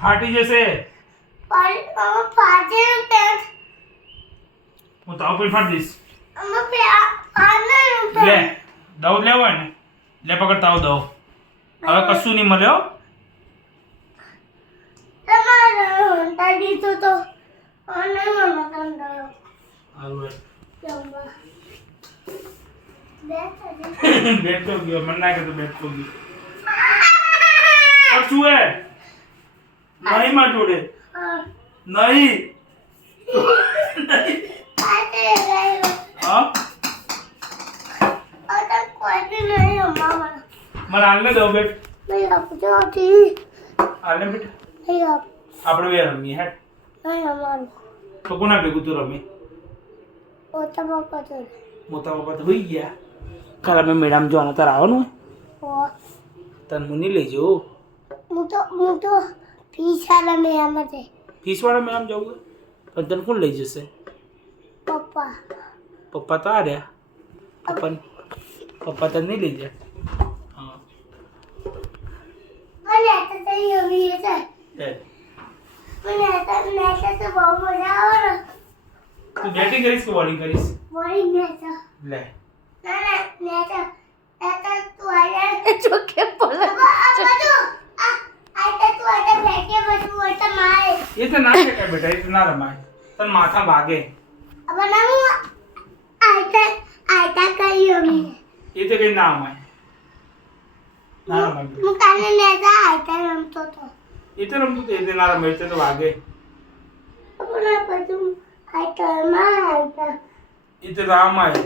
ફાટી જશે. ફાટે પેન્ટ હું તાવ પર ફાડી દઈશ. અમે ફાટે લે દવ લેવો હોય ને લે પકડ તાવ દવ. હવે કશું નહીં મળે હો. તમારે તાડી તો અને મને કંડાળો હારું હેડ. જમવા બેટ તો ગયો મને ના કે તો બેટ તો ગયો. પણ શું હે નહીં માં જોડે નહીં. હા મને હાલને દો બેટ. હાલને બેટ આપણે બે રમીએ હેડ. તો કોના ભેગું તું રમી? મોટા પપ્પા તો હોઈ ગયા. કાલ અમે મેડમ જોવાના તાર આવવાનું હોય તને હું નહીં લઈ જવું. ફીસવાળા મેડમ જવું હોય પણ તને કોણ લઈ જશે? પપ્પા તો આ રહ્યા. પપ્પા તને નહીં લઈ જાય. હા તું બેટિંગ કરીશ કે બોલિંગ કરીશ? લે એ તો ના શકાય બેટા. એ તો ના રમાય. તને માથા ભાગે. એ તો કઈ ના રમાય. ના રમાય એ તો રમતું હતું. એ તો ના રમાય. એ તો વાગે. એ તો ના રમાય.